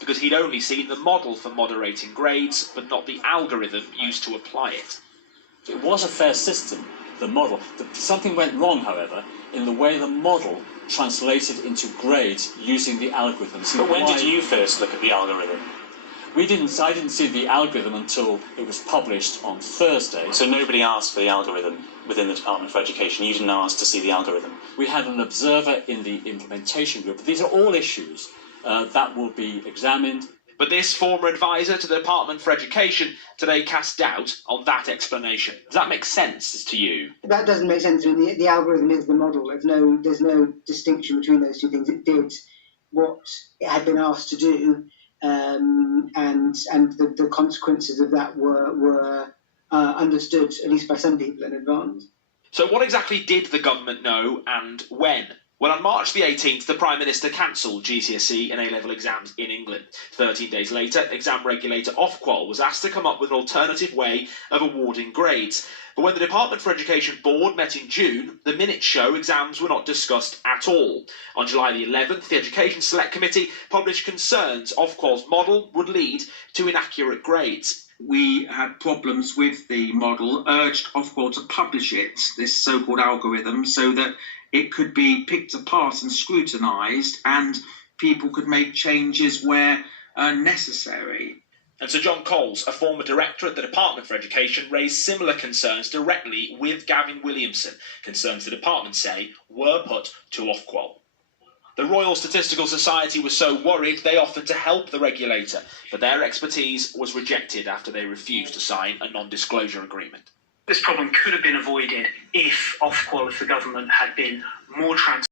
because he'd only seen the model for moderating grades, but not the algorithm used to apply it. It was a fair system, the model. Something went wrong, however, in the way the model translated into grades using the algorithms. But when did you first look at the algorithm? I didn't see the algorithm until it was published on Thursday. So nobody asked for the algorithm within the Department for Education? You didn't ask to see the algorithm? We had an observer in the implementation group. These are all issues that will be examined. But this former advisor to the Department for Education today cast doubt on that explanation. Does that make sense to you? That doesn't make sense. I mean, the algorithm is the model. There's no distinction between those two things. It did what it had been asked to do, and the consequences of that were understood, at least by some people, in advance. So what exactly did the government know, and when? Well, on March the 18th, the Prime Minister cancelled GCSE and A-level exams in England. 13 days later, exam regulator Ofqual was asked to come up with an alternative way of awarding grades. But when the Department for Education board met in June, the minutes show exams were not discussed at all. On July the 11th, the Education Select Committee published concerns Ofqual's model would lead to inaccurate grades. We had problems with the model, urged Ofqual to publish it, this so-called algorithm, so that it could be picked apart and scrutinised, and people could make changes where necessary. And Sir John Coles, a former director at the Department for Education, raised similar concerns directly with Gavin Williamson, concerns the department say were put to Ofqual. The Royal Statistical Society was so worried they offered to help the regulator, but their expertise was rejected after they refused to sign a non-disclosure agreement. This problem could have been avoided if Ofqual, if the government had been more transparent.